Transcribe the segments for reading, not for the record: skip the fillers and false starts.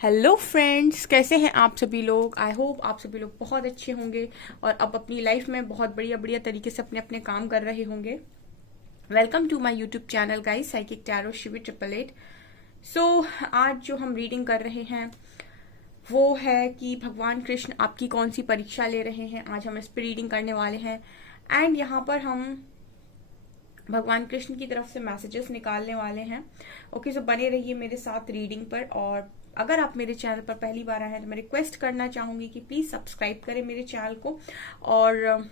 Hello friends, कैसे हैं आप सभी लोग। आई होप आप सभी लोग बहुत अच्छे होंगे और अब अपनी लाइफ में बहुत बढ़िया बढ़िया तरीके से अपने अपने काम कर रहे होंगे। Welcome to my YouTube channel guys, psychic tarot Shivi 888। So आज जो हम रीडिंग कर रहे हैं वो है कि भगवान कृष्ण आपकी कौन सी परीक्षा ले रहे हैं। आज हम इस पर रीडिंग करने वाले हैं एंड यहाँ पर हम भगवान कृष्ण की तरफ से मैसेजेस निकालने वाले हैं। ओके, सो बने रहिए मेरे साथ रीडिंग पर। और अगर आप मेरे चैनल पर पहली बार आए हैं तो मैं रिक्वेस्ट करना चाहूंगी कि प्लीज सब्सक्राइब करें मेरे चैनल को और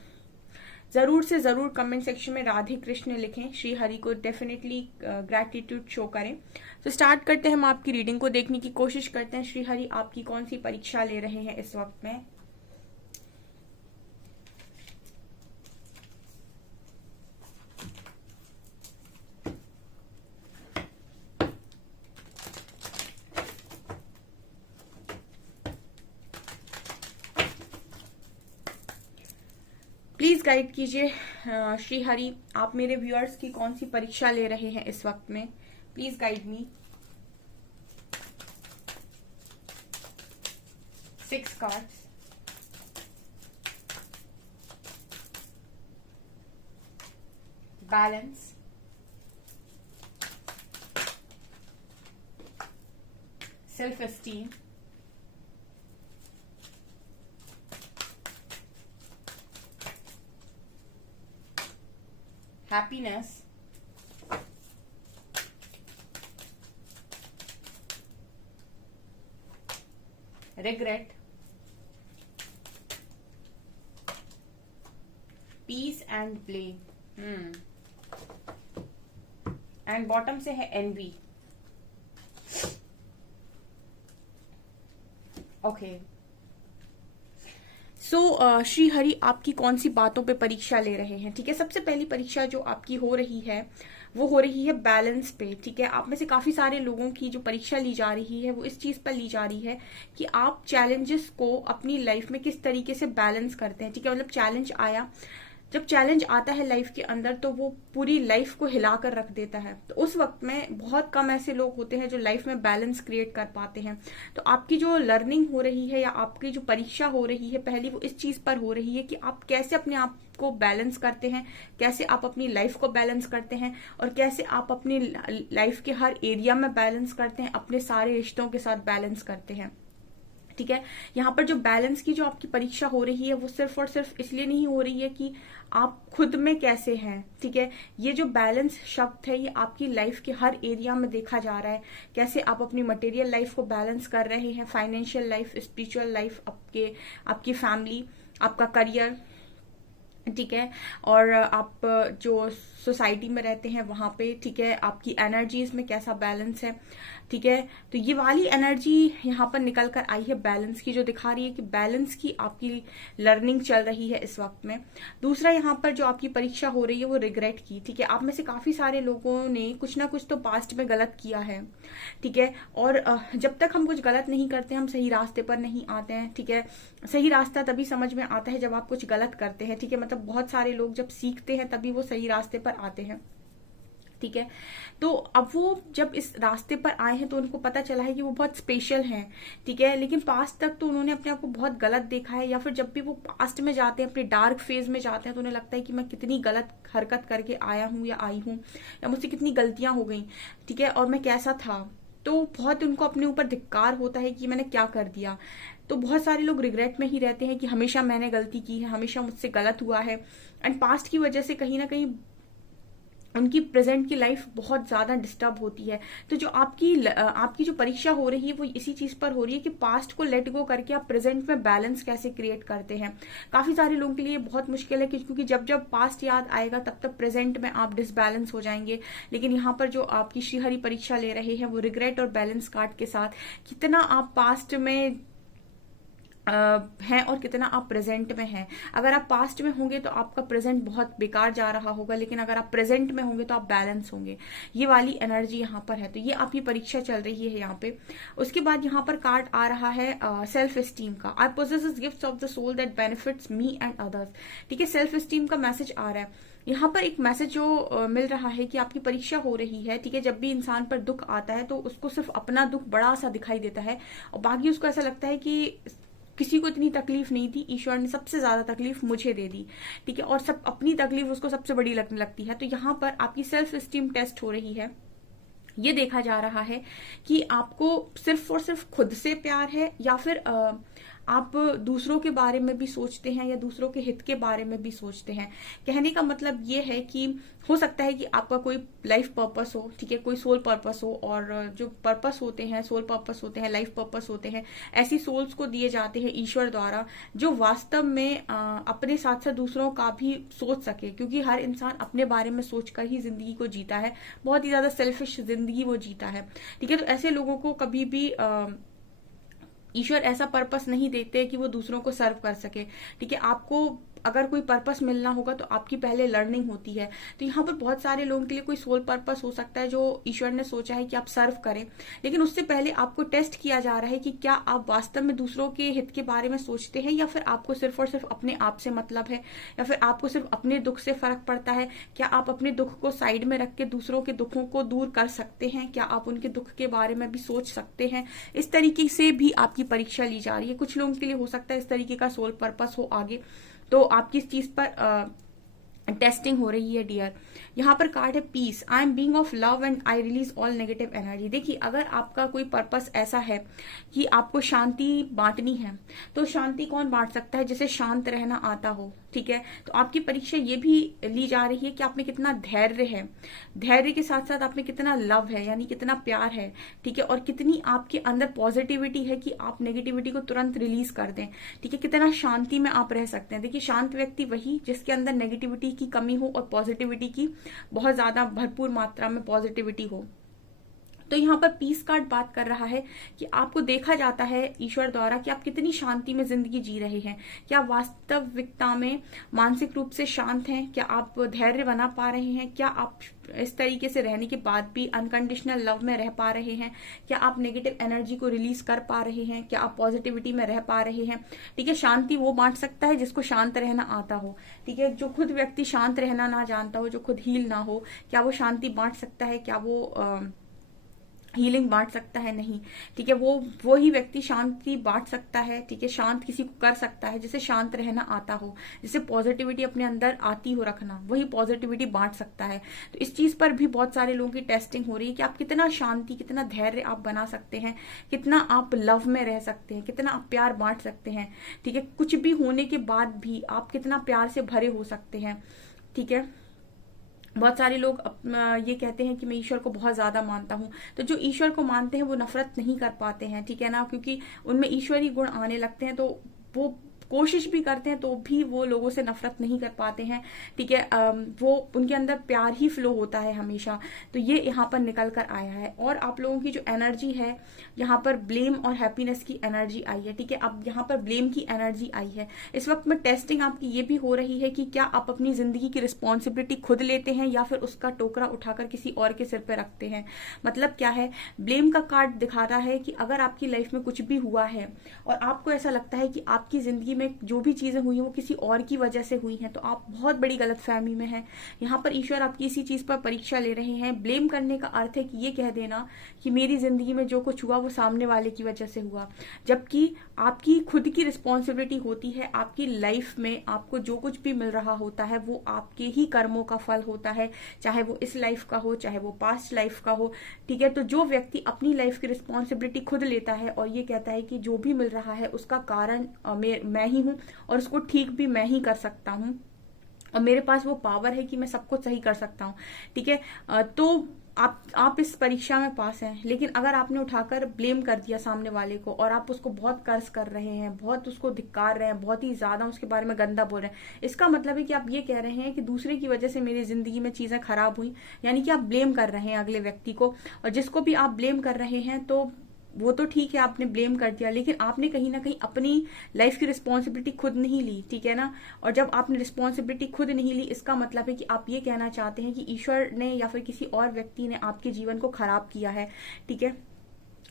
जरूर से जरूर कमेंट सेक्शन में राधे कृष्ण लिखें, श्री हरि को डेफिनेटली ग्रैटिट्यूड शो करें। तो स्टार्ट करते हैं, हम आपकी रीडिंग को देखने की कोशिश करते हैं। श्री हरि आपकी कौन सी परीक्षा ले रहे हैं इस वक्त में। प्लीज गाइड कीजिए श्री हरि, आप मेरे व्यूअर्स की कौन सी परीक्षा ले रहे हैं इस वक्त में। Please guide me. 6 cards, balance, self esteem, happiness, regret, peace and blame. And bottom से है envy. Okay, so Shri Hari आपकी कौन सी बातों पे परीक्षा ले रहे हैं। ठीक है, सबसे पहली परीक्षा जो आपकी हो रही है वो हो रही है बैलेंस पे। ठीक है, आप में से काफी सारे लोगों की जो परीक्षा ली जा रही है वो इस चीज पर ली जा रही है कि आप चैलेंजेस को अपनी लाइफ में किस तरीके से बैलेंस करते हैं। ठीक है, मतलब चैलेंज आया, जब चैलेंज आता है लाइफ के अंदर तो वो पूरी लाइफ को हिलाकर रख देता है। तो उस वक्त में बहुत कम ऐसे लोग होते हैं जो लाइफ में बैलेंस क्रिएट कर पाते हैं। तो आपकी जो लर्निंग हो रही है या आपकी जो परीक्षा हो रही है पहली, वो इस चीज पर हो रही है कि आप कैसे अपने आप को बैलेंस करते हैं, कैसे आप अपनी लाइफ को बैलेंस करते हैं और कैसे आप अपनी लाइफ के हर एरिया में बैलेंस करते हैं, अपने सारे रिश्तों के साथ बैलेंस करते हैं। ठीक है, यहाँ पर जो बैलेंस की जो आपकी परीक्षा हो रही है वो सिर्फ और सिर्फ इसलिए नहीं हो रही है कि आप खुद में कैसे हैं। ठीक है, ये जो बैलेंस शब्द है ये आपकी लाइफ के हर एरिया में देखा जा रहा है। कैसे आप अपनी मटेरियल लाइफ को बैलेंस कर रहे हैं, फाइनेंशियल लाइफ, स्पिरिचुअल लाइफ, आपकी फैमिली, आपका करियर। ठीक है, और आप जो सोसाइटी में रहते हैं वहां पे, ठीक है, आपकी एनर्जीज में कैसा बैलेंस है। ठीक है, तो ये वाली एनर्जी यहाँ पर निकल कर आई है बैलेंस की, जो दिखा रही है कि बैलेंस की आपकी लर्निंग चल रही है इस वक्त में। दूसरा यहाँ पर जो आपकी परीक्षा हो रही है वो रिग्रेट की। ठीक है, आप में से काफी सारे लोगों ने कुछ ना कुछ तो पास्ट में गलत किया है। ठीक है, और जब तक हम कुछ गलत नहीं करते हम सही रास्ते पर नहीं आते हैं। ठीक है, सही रास्ता तभी समझ में आता है जब आप कुछ गलत करते हैं। ठीक है, मतलब बहुत सारे लोग जब सीखते हैं तभी वो सही रास्ते पर आते हैं। ठीक है, तो अब वो जब इस रास्ते पर आए हैं तो उनको पता चला है कि वो बहुत स्पेशल हैं। ठीक है, लेकिन पास्ट तक तो उन्होंने अपने आप को बहुत गलत देखा है, या फिर जब भी वो पास्ट में जाते हैं, अपने डार्क फेज में जाते हैं, तो उन्हें लगता है कि मैं कितनी गलत हरकत करके आया हूं या आई हूं, या मुझसे कितनी गलतियां हो गई। ठीक है, और मैं कैसा था, तो बहुत उनको अपने ऊपर धिक्कार होता है कि मैंने क्या कर दिया। तो बहुत सारे लोग रिग्रेट में ही रहते हैं कि हमेशा मैंने गलती की है, हमेशा मुझसे गलत हुआ है। एंड पास्ट की वजह से कहीं ना कहीं उनकी प्रेजेंट की लाइफ बहुत ज्यादा डिस्टर्ब होती है। तो जो आपकी जो परीक्षा हो रही है वो इसी चीज पर हो रही है कि पास्ट को लेट गो करके आप प्रेजेंट में बैलेंस कैसे क्रिएट करते हैं। काफी सारे लोगों के लिए बहुत मुश्किल है क्योंकि जब जब पास्ट याद आएगा तब तक प्रेजेंट में आप डिसबैलेंस हो जाएंगे। लेकिन यहाँ पर जो आपकी श्रीहरि परीक्षा ले रहे हैं वो रिग्रेट और बैलेंस कार्ड के साथ, कितना आप पास्ट में हैं और कितना आप प्रेजेंट में हैं। अगर आप पास्ट में होंगे तो आपका प्रेजेंट बहुत बेकार जा रहा होगा, लेकिन अगर आप प्रेजेंट में होंगे तो आप बैलेंस होंगे। ये वाली एनर्जी यहाँ पर है, तो ये आपकी परीक्षा चल रही है यहाँ पे। उसके बाद यहाँ पर कार्ड आ रहा है सेल्फ एस्टीम का। I possess gifts of the soul that benefits me and others. ठीक है, सेल्फ एस्टीम का मैसेज आ रहा है यहाँ पर। एक मैसेज जो मिल रहा है कि आपकी परीक्षा हो रही है। ठीक है, जब भी इंसान पर दुख आता है तो उसको सिर्फ अपना दुख बड़ा सा दिखाई देता है और बाकी उसको ऐसा लगता है कि किसी को इतनी तकलीफ नहीं थी, ईश्वर ने सबसे ज्यादा तकलीफ मुझे दे दी। ठीक है, और सब अपनी तकलीफ उसको सबसे बड़ी लगने लगती है। तो यहाँ पर आपकी सेल्फ एस्टीम टेस्ट हो रही है। ये देखा जा रहा है कि आपको सिर्फ और सिर्फ खुद से प्यार है या फिर आप दूसरों के बारे में भी सोचते हैं या दूसरों के हित के बारे में भी सोचते हैं। कहने का मतलब ये है कि हो सकता है कि आपका कोई लाइफ पर्पस हो, ठीक है, कोई सोल पर्पस हो, और जो पर्पस होते हैं, सोल पर्पस होते हैं, लाइफ पर्पस होते हैं, ऐसी सोल्स को दिए जाते हैं ईश्वर द्वारा जो वास्तव में अपने साथ साथ दूसरों का भी सोच सके, क्योंकि हर इंसान अपने बारे में सोचकर ही जिंदगी को जीता है। बहुत ही ज्यादा सेल्फिश जिंदगी वो जीता है। ठीक है, तो ऐसे लोगों को कभी भी ईश्वर ऐसा पर्पस नहीं देते कि वो दूसरों को सर्व कर सके। ठीक है, आपको अगर कोई पर्पस मिलना होगा तो आपकी पहले लर्निंग होती है। तो यहाँ पर बहुत सारे लोगों के लिए कोई सोल पर्पस हो सकता है जो ईश्वर ने सोचा है कि आप सर्व करें, लेकिन उससे पहले आपको टेस्ट किया जा रहा है कि क्या आप वास्तव में दूसरों के हित के बारे में सोचते हैं या फिर आपको सिर्फ और सिर्फ अपने आप से मतलब है, या फिर आपको सिर्फ अपने दुख से फर्क पड़ता है। क्या आप अपने दुख को साइड में रख के दूसरों के दुखों को दूर कर सकते हैं? क्या आप उनके दुख के बारे में भी सोच सकते हैं? इस तरीके से भी आपकी परीक्षा ली जा रही है। कुछ लोगों के लिए हो सकता है इस तरीके का सोल पर्पस हो आगे, तो आपकी इस चीज पर टेस्टिंग हो रही है डियर। यहाँ पर कार्ड है peace. I am being of love and I release all negative energy. देखिए, अगर आपका कोई पर्पस ऐसा है कि आपको शांति बांटनी है, तो शांति कौन बांट सकता है जिसे शांत रहना आता हो। ठीक है, तो आपकी परीक्षा ये भी ली जा रही है कि आप में कितना धैर्य है, धैर्य के साथ साथ आप में कितना लव है, यानी कितना प्यार है। ठीक है, और कितनी आपके अंदर पॉजिटिविटी है कि आप नेगेटिविटी को तुरंत रिलीज कर दें। ठीक है, कितना शांति में आप रह सकते हैं। देखिए, शांत व्यक्ति वही जिसके अंदर नेगेटिविटी की कमी हो और पॉजिटिविटी की बहुत ज्यादा भरपूर मात्रा में पॉजिटिविटी हो। तो यहाँ पर पीस कार्ड बात कर रहा है कि आपको देखा जाता है ईश्वर द्वारा कि आप कितनी शांति में जिंदगी जी रहे हैं। क्या वास्तविकता में मानसिक रूप से शांत हैं? क्या आप धैर्य बना पा रहे हैं? क्या आप इस तरीके से रहने के बाद भी अनकंडीशनल लव में रह पा रहे हैं? क्या आप नेगेटिव एनर्जी को रिलीज कर पा रहे हैं? क्या आप पॉजिटिविटी में रह पा रहे हैं? ठीक है, शांति वो बांट सकता है जिसको शांत रहना आता हो। ठीक है, जो खुद व्यक्ति शांत रहना ना जानता हो, जो खुद हील ना हो, क्या वो शांति बांट सकता है? क्या वो हीलिंग बांट सकता है? नहीं। ठीक है, वो ही व्यक्ति शांति बांट सकता है। ठीक है, शांत किसी को कर सकता है जिसे शांत रहना आता हो, जिसे पॉजिटिविटी अपने अंदर आती हो रखना, वही पॉजिटिविटी बांट सकता है। तो इस चीज पर भी बहुत सारे लोगों की टेस्टिंग हो रही है कि आप कितना शांति, कितना धैर्य आप बना सकते हैं, कितना आप लव में रह सकते हैं, कितना आप प्यार बांट सकते हैं। ठीक है, कुछ भी होने के बाद भी आप कितना प्यार से भरे हो सकते हैं। ठीक है, बहुत सारे लोग ये कहते हैं कि मैं ईश्वर को बहुत ज्यादा मानता हूँ, तो जो ईश्वर को मानते हैं वो नफरत नहीं कर पाते हैं। ठीक है ना, क्योंकि उनमें ईश्वरी गुण आने लगते हैं, तो वो कोशिश भी करते हैं तो भी वो लोगों से नफरत नहीं कर पाते हैं। ठीक है, वो उनके अंदर प्यार ही फ्लो होता है हमेशा। तो ये यहाँ पर निकल कर आया है। और आप लोगों की जो एनर्जी है, यहाँ पर ब्लेम और हैप्पीनेस की एनर्जी आई है। ठीक है, अब यहाँ पर ब्लेम की एनर्जी आई है। इस वक्त में टेस्टिंग आपकी ये भी हो रही है कि क्या आप अपनी जिंदगी की रिस्पॉन्सिबिलिटी खुद लेते हैं या फिर उसका टोकरा उठाकर किसी और के सिर पर रखते हैं। मतलब क्या है, ब्लेम का कार्ड दिखाता है कि अगर आपकी लाइफ में कुछ भी हुआ है और आपको ऐसा लगता है कि आपकी जिंदगी में जो भी चीजें हुई हैं वो किसी और की वजह से हुई हैं, तो आप बहुत बड़ी गलतफहमी में हैं। यहाँ पर ईश्वर आपकी इसी चीज पर परीक्षा ले रहे हैं। ब्लेम करने का अर्थ है कि ये कह देना कि मेरी जिंदगी में जो कुछ हुआ वो सामने वाले की वजह से हुआ, जबकि आपकी खुद की रिस्पॉन्सिबिलिटी होती है। आपकी लाइफ में आपको जो कुछ भी मिल रहा होता है वो आपके ही कर्मों का फल होता है, चाहे वो इस लाइफ का हो, चाहे वो पास्ट लाइफ का हो। ठीक है, तो जो व्यक्ति अपनी लाइफ की रिस्पॉन्सिबिलिटी खुद लेता है और ये कहता है कि जो भी मिल रहा है उसका कारण मैं ही हूँ और उसको ठीक भी मैं ही कर सकता हूँ और मेरे पास वो पावर है कि मैं सब कुछ सही कर सकता हूँ। ठीक है, तो आप इस परीक्षा में पास हैं, लेकिन अगर आपने उठाकर ब्लेम कर दिया सामने वाले को और आप उसको बहुत कर्ज कर रहे हैं, बहुत उसको धिक्कार रहे हैं, बहुत ही ज्यादा उसके बारे में गंदा बोल रहे हैं, इसका मतलब है कि आप ये कह रहे हैं कि दूसरे की वजह से मेरी जिंदगी में चीजें खराब हुई, यानी कि आप ब्लेम कर रहे हैं अगले व्यक्ति को। और जिसको भी आप ब्लेम कर रहे हैं तो वो तो ठीक है, आपने ब्लेम कर दिया, लेकिन आपने कहीं ना कहीं अपनी लाइफ की रिस्पॉन्सिबिलिटी खुद नहीं ली, ठीक है ना। और जब आपने रिस्पॉन्सिबिलिटी खुद नहीं ली, इसका मतलब है कि आप ये कहना चाहते हैं कि ईश्वर ने या फिर किसी और व्यक्ति ने आपके जीवन को खराब किया है, ठीक है।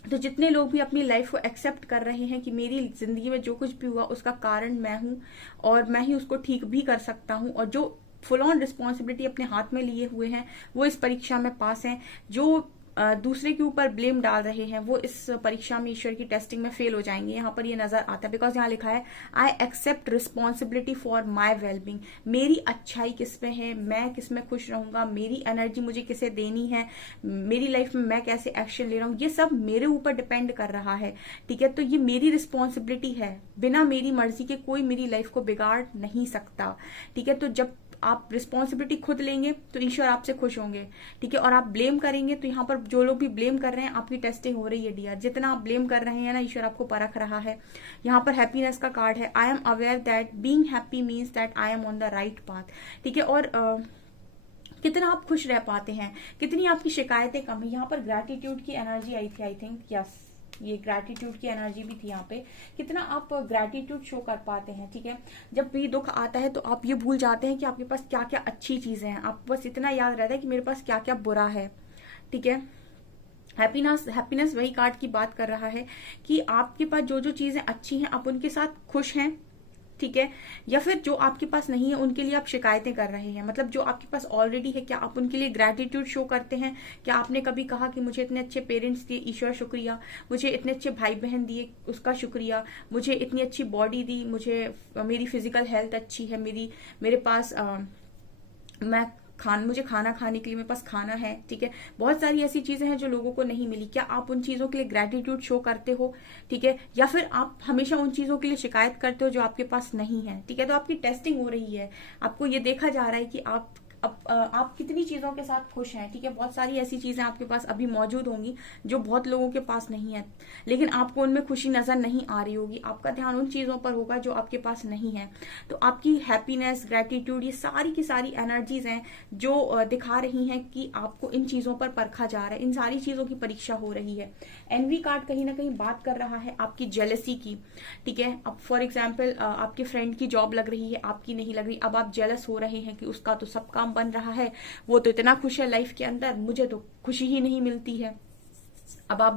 तो जितने लोग भी अपनी लाइफ को एक्सेप्ट कर रहे हैं कि मेरी जिंदगी में जो कुछ भी हुआ उसका कारण मैं हूं और मैं ही उसको ठीक भी कर सकता हूं, और जो फुल ऑन रिस्पॉन्सिबिलिटी अपने हाथ में लिए हुए हैं वो इस परीक्षा में पास हैं। जो दूसरे के ऊपर ब्लेम डाल रहे हैं वो इस परीक्षा में, ईश्वर की टेस्टिंग में फेल हो जाएंगे। यहाँ पर ये नजर आता है, बिकॉज यहाँ लिखा है I accept responsibility for my wellbeing. मेरी अच्छाई किस में है, मैं किस में खुश रहूंगा, मेरी एनर्जी मुझे किसे देनी है, मेरी लाइफ में मैं कैसे एक्शन ले रहा हूँ, ये सब मेरे ऊपर डिपेंड कर रहा है, ठीक है। तो ये मेरी रिस्पॉन्सिबिलिटी है, बिना मेरी मर्जी के कोई मेरी लाइफ को बिगाड़ नहीं सकता, ठीक है। तो जब आप रिस्पॉन्सिबिलिटी खुद लेंगे तो ईश्वर आपसे खुश होंगे, ठीक है। और आप ब्लेम करेंगे तो यहाँ पर जो लोग भी ब्लेम कर रहे हैं, आपकी टेस्टिंग हो रही है डियर। जितना आप ब्लेम कर रहे हैं ना, ईश्वर आपको परख रहा है। यहाँ पर हैप्पीनेस का कार्ड है, I am aware that being happy means that I am on the right path, ठीक है। और कितना आप खुश रह पाते हैं, कितनी आपकी शिकायतें कम है। यहाँ पर ग्रैटिट्यूड की एनर्जी आई थी, आई थिंक, यस, ये ग्रैटिट्यूड की एनर्जी भी थी यहाँ पे। कितना आप ग्रैटिट्यूड शो कर पाते हैं, ठीक है। जब भी दुख आता है तो आप ये भूल जाते हैं कि आपके पास क्या क्या अच्छी चीजें हैं, आप बस इतना याद रहता है कि मेरे पास क्या क्या बुरा है, ठीक है। हैप्पीनेस वही कार्ड की बात कर रहा है कि आपके पास जो जो चीजें अच्छी हैं आप उनके साथ खुश हैं, ठीक है। या फिर जो आपके पास नहीं है उनके लिए आप शिकायतें कर रहे हैं, मतलब जो आपके पास ऑलरेडी है क्या आप उनके लिए ग्रैटिट्यूड शो करते हैं। क्या आपने कभी कहा कि मुझे इतने अच्छे पेरेंट्स दिए, ईश्वर शुक्रिया, मुझे इतने अच्छे भाई बहन दिए, उसका शुक्रिया, मुझे इतनी अच्छी बॉडी दी, मुझे मेरी फिजिकल हेल्थ अच्छी है, मेरे पास मुझे खाना खाने के लिए मेरे पास खाना है, ठीक है। बहुत सारी ऐसी चीजें हैं जो लोगों को नहीं मिली, क्या आप उन चीजों के लिए ग्रैटिट्यूड शो करते हो, ठीक है। या फिर आप हमेशा उन चीजों के लिए शिकायत करते हो जो आपके पास नहीं है, ठीक है। तो आपकी टेस्टिंग हो रही है, आपको ये देखा जा रहा है कि आप कितनी चीजों के साथ खुश हैं, ठीक है। बहुत सारी ऐसी चीजें आपके पास अभी मौजूद होंगी जो बहुत लोगों के पास नहीं है, लेकिन आपको उनमें खुशी नजर नहीं आ रही होगी। आपका ध्यान उन चीजों पर होगा जो आपके पास नहीं है। तो आपकी हैप्पीनेस, ग्रेटिट्यूड, ये सारी की सारी एनर्जीज हैं जो दिखा रही हैं कि आपको इन चीजों पर परखा जा रहा है, इन सारी चीजों की परीक्षा हो रही है। एनवी कार्ड कहीं ना कहीं बात कर रहा है आपकी जेलसी की, ठीक है। अब फॉर एग्जाम्पल आपके फ्रेंड की जॉब लग रही है, आपकी नहीं लग रही, अब आप जेलस हो रहे हैं कि उसका तो सब काम बन रहा है, वो तो इतना खुश है लाइफ के अंदर, मुझे तो खुशी ही नहीं मिलती है। अब आप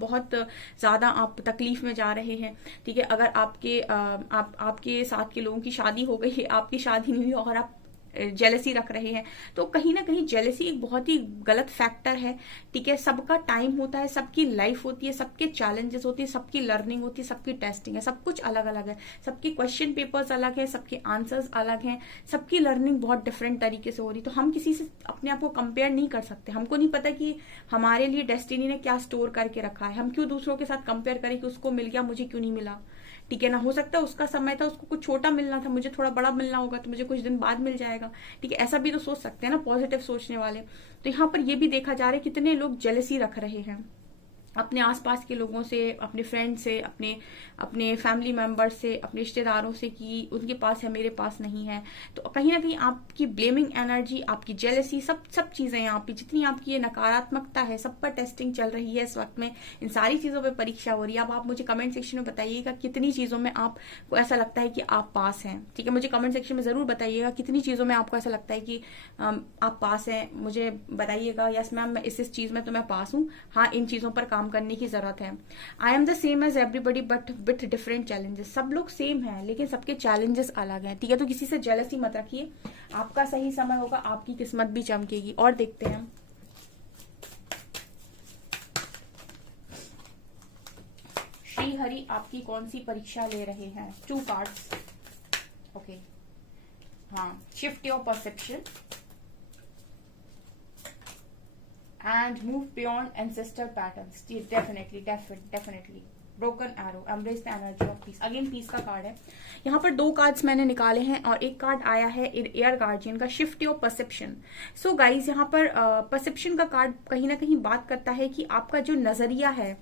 बहुत ज्यादा आप तकलीफ में जा रहे हैं, ठीक है। अगर आपके साथ के लोगों की शादी हो गई है, आपकी शादी नहीं हुई और आप जेलसी रख रहे हैं, तो कहीं ना कहीं जेलसी एक बहुत ही गलत फैक्टर है, ठीक है। सबका टाइम होता है, सबकी लाइफ होती है, सबके चैलेंजेस होती है, सबकी लर्निंग होती है, सबकी टेस्टिंग है, सब कुछ अलग अलग है, सबके क्वेश्चन पेपर्स अलग है, सबके आंसर्स अलग हैं, सबकी लर्निंग बहुत डिफरेंट तरीके से हो रही। तो हम किसी से अपने आप को कंपेयर नहीं कर सकते, हमको नहीं पता कि हमारे लिए डेस्टिनी ने क्या स्टोर करके रखा है। हम क्यों दूसरों के साथ कंपेयर करें कि उसको मिल गया मुझे क्यों नहीं मिला, ठीक है ना। हो सकता है उसका समय था, उसको कुछ छोटा मिलना था, मुझे थोड़ा बड़ा मिलना होगा तो मुझे कुछ दिन बाद मिल जाएगा, ठीक है। ऐसा भी तो सोच सकते हैं ना, पॉजिटिव सोचने वाले। तो यहाँ पर ये भी देखा जा रहा है कितने लोग जेलसी रख रहे हैं अपने आसपास के लोगों से, अपने फ्रेंड से, अपने फैमिली मेंबर से, अपने रिश्तेदारों से कि उनके पास है मेरे पास नहीं है। तो कहीं ना कहीं आपकी ब्लेमिंग एनर्जी, आपकी जेलसी, सब चीजें यहाँ पे जितनी आपकी ये नकारात्मकता है, सब पर टेस्टिंग चल रही है इस वक्त में। इन सारी चीजों पे परीक्षा हो रही है। अब आप मुझे कमेंट सेक्शन में बताइएगा कितनी चीजों में आपको ऐसा लगता है कि आप पास हैं, ठीक है। मुझे कमेंट सेक्शन में जरूर बताइएगा कितनी चीजों में आपको ऐसा लगता है कि आप पास हैं। मुझे बताइएगा यस मैम मैं इस चीज में तो मैं पास हूँ, हाँ इन चीजों पर काम करने की जरूरत है। I am the same as everybody but with different challenges. सब लोग सेम हैं लेकिन सबके चैलेंजेस अलग हैं, ठीक है। तो किसी से जेलसी मत रखिए, आपका सही समय होगा, आपकी किस्मत भी चमकेगी। और देखते हैं श्री हरि आपकी कौन सी परीक्षा ले रहे हैं। 2 कार्ड्स, ओके। हाँ, shift your perception and move beyond ancestor patterns. Definitely. Broken arrow, embrace the energy of peace. Again peace का कार्ड है। यहाँ पर 2 कार्ड्स मैंने निकाले हैं और एक कार्ड आया है एयर गार्जियन का, shift your perception. So guys यहाँ पर परसेप्शन का कार्ड कहीं ना कहीं बात करता है कि आपका जो नजरिया है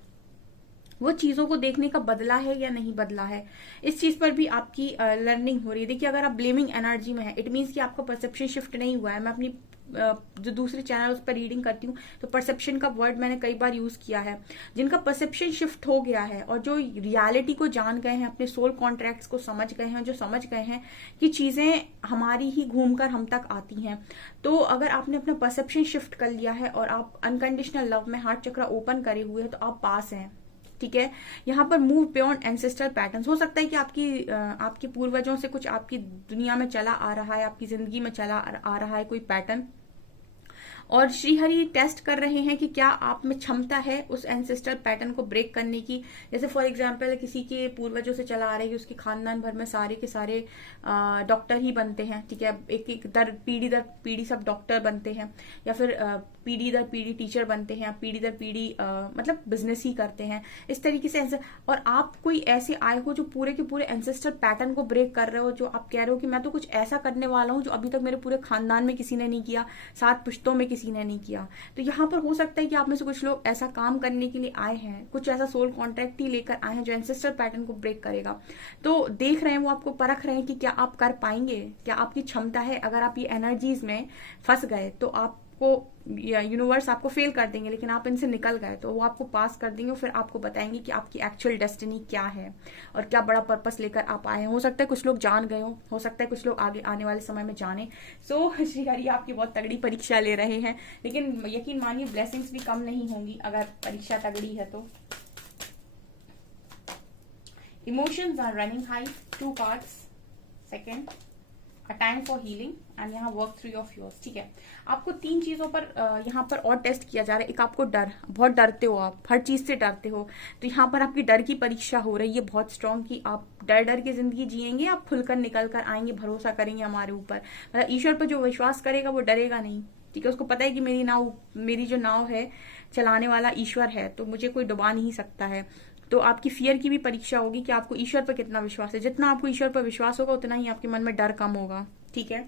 वो चीजों को देखने का बदला है या नहीं बदला है, इस चीज पर भी आपकी लर्निंग हो रही है। देखिए अगर आप ब्लेमिंग एनर्जी में है, इट मीन्स कि आपका परसेप्शन शिफ्ट नहीं हुआ है। मैं अपनी जो दूसरे चैनल उस पर रीडिंग करती हूँ, तो परसेप्शन का वर्ड मैंने कई बार यूज किया है। जिनका परसेप्शन शिफ्ट हो गया है और जो रियलिटी को जान गए हैं, अपने सोल कॉन्ट्रैक्ट्स को समझ गए हैं, जो समझ गए हैं कि चीजें हमारी ही घूमकर हम तक आती हैं, तो अगर आपने अपना परसेप्शन शिफ्ट कर लिया है और आप अनकंडीशनल लव में हार्ट चक्र ओपन करे हुए हैं, तो आप पास हैं। ठीक है, यहाँ पर मूव बियॉन्ड एंसेस्टर पैटर्न्स। हो सकता है कि आपके पूर्वजों से कुछ आपकी दुनिया में चला आ रहा है, आपकी जिंदगी में चला आ रहा है कोई पैटर्न, और श्रीहरि टेस्ट कर रहे हैं कि क्या आप में क्षमता है उस एंसेस्टर पैटर्न को ब्रेक करने की। जैसे फॉर एग्जांपल किसी के पूर्वजों से चला आ रहा है कि उसके खानदान भर में सारे के सारे डॉक्टर ही बनते हैं। ठीक है, एक एक दर पीढ़ी सब डॉक्टर बनते हैं, या फिर पीढ़ी दर पीढ़ी टीचर बनते हैं, पीढ़ी दर पीढ़ी मतलब बिजनेस ही करते हैं, इस तरीके से। और आप कोई ऐसे आए हो जो पूरे के पूरे एंसेस्टर पैटर्न को ब्रेक कर रहे हो, जो आप कह रहे हो कि मैं तो कुछ ऐसा करने वाला हूं जो अभी तक मेरे पूरे खानदान में किसी ने नहीं किया, 7 पुश्तों में किसी ने नहीं किया। तो यहाँ पर हो सकता है कि आप में से कुछ लोग ऐसा काम करने के लिए आए हैं, कुछ ऐसा सोल कॉन्ट्रैक्ट ही लेकर आए हैं जो एंसेस्टर पैटर्न को ब्रेक करेगा। तो देख रहे हैं, वो आपको परख रहे हैं कि क्या आप कर पाएंगे, क्या आपकी क्षमता है। अगर आप ये एनर्जीज में फंस गए तो आपको यूनिवर्स आपको फेल कर देंगे, लेकिन आप इनसे निकल गए तो वो आपको पास कर देंगे, और फिर आपको बताएंगे कि आपकी एक्चुअल डेस्टिनी क्या है और क्या बड़ा पर्पस लेकर आप आए हैं। हो सकता है कुछ लोग जान गए हो सकता है कुछ लोग आगे आने वाले समय में जाने। सो श्रीहरि आपकी बहुत तगड़ी परीक्षा ले रहे हैं, लेकिन यकीन मानिए ब्लेसिंग्स भी कम नहीं होंगी अगर परीक्षा तगड़ी है तो। Emotions are running high, 2 cards. Second, a time for healing, and यहाँ वर्क थ्रू योर फ्यूर्स। ठीक है, आपको 3 चीजों पर यहाँ पर और टेस्ट किया जा रहा है। एक, आपको डर, बहुत डरते हो आप, हर चीज से डरते हो, तो यहाँ पर आपकी डर की परीक्षा हो रही है बहुत स्ट्रांग, कि आप डर के जिंदगी जिएंगे, आप खुलकर निकल कर आएंगे, भरोसा करेंगे हमारे ऊपर। मतलब ईश्वर पर जो विश्वास करेगा वो डरेगा नहीं। ठीक है, उसको पता है कि मेरी जो नाव है चलाने वाला ईश्वर है, तो मुझे कोई डुबा नहीं सकता है। तो आपकी फियर की भी परीक्षा होगी कि आपको ईश्वर पर कितना विश्वास है। जितना आपको ईश्वर पर विश्वास होगा उतना ही आपके मन में डर कम होगा। ठीक है,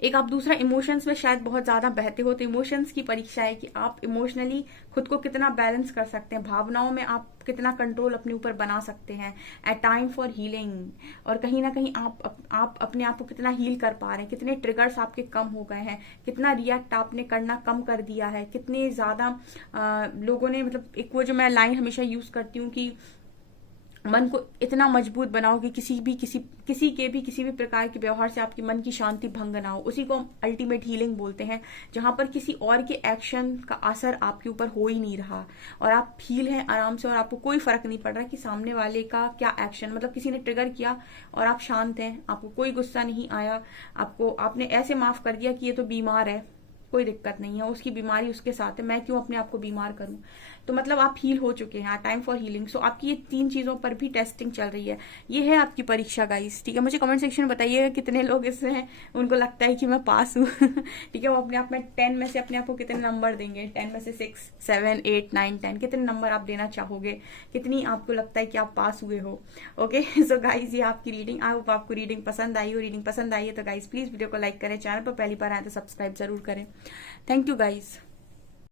एक आप दूसरा, इमोशंस में शायद बहुत ज्यादा बहते हो, तो इमोशंस की परीक्षा है कि आप इमोशनली खुद को कितना बैलेंस कर सकते हैं, भावनाओं में आप कितना कंट्रोल अपने ऊपर बना सकते हैं। ए टाइम फॉर हीलिंग, और कहीं ना कहीं आप अपने आप को कितना हील कर पा रहे हैं, कितने ट्रिगर्स आपके कम हो गए हैं, कितना रिएक्ट आपने करना कम कर दिया है, कितने ज्यादा लोगों ने, मतलब एक वो जो मैं लाइन हमेशा यूज करती हूँ कि मन को इतना मजबूत बनाओ कि किसी भी प्रकार के व्यवहार से आपकी मन की शांति भंग ना हो। उसी को अल्टीमेट हीलिंग बोलते हैं, जहां पर किसी और के एक्शन का असर आपके ऊपर हो ही नहीं रहा और आप हील हैं आराम से, और आपको कोई फर्क नहीं पड़ रहा कि सामने वाले का क्या एक्शन, मतलब किसी ने ट्रिगर किया और आप शांत हैं, आपको कोई गुस्सा नहीं आया, आपने ऐसे माफ कर दिया कि ये तो बीमार है, कोई दिक्कत नहीं है, उसकी बीमारी उसके साथ है, मैं क्यों अपने आप को बीमार करूं। तो मतलब आप हील हो चुके हैं, टाइम फॉर हीलिंग। सो आपकी ये 3 चीजों पर भी टेस्टिंग चल रही है। ये है आपकी परीक्षा गाइस। ठीक है, मुझे कमेंट सेक्शन में बताइएगा कितने लोग इससे हैं उनको लगता है कि मैं पास हूँ। ठीक है, वो अपने आप में 10 में से अपने आप को कितने नंबर देंगे, 10 में से 6, 7, 8, 9, 10 कितने नंबर आप देना चाहोगे, कितनी आपको लगता है कि आप पास हुए हो। ओके, सो गाइज ये आपकी रीडिंग, आई होप आपको रीडिंग पसंद आई हो। रीडिंग पसंद आई है तो गाइज प्लीज वीडियो को लाइक करें, चैनल पर पहली बार आए तो सब्सक्राइब जरूर करें। Thank you guys.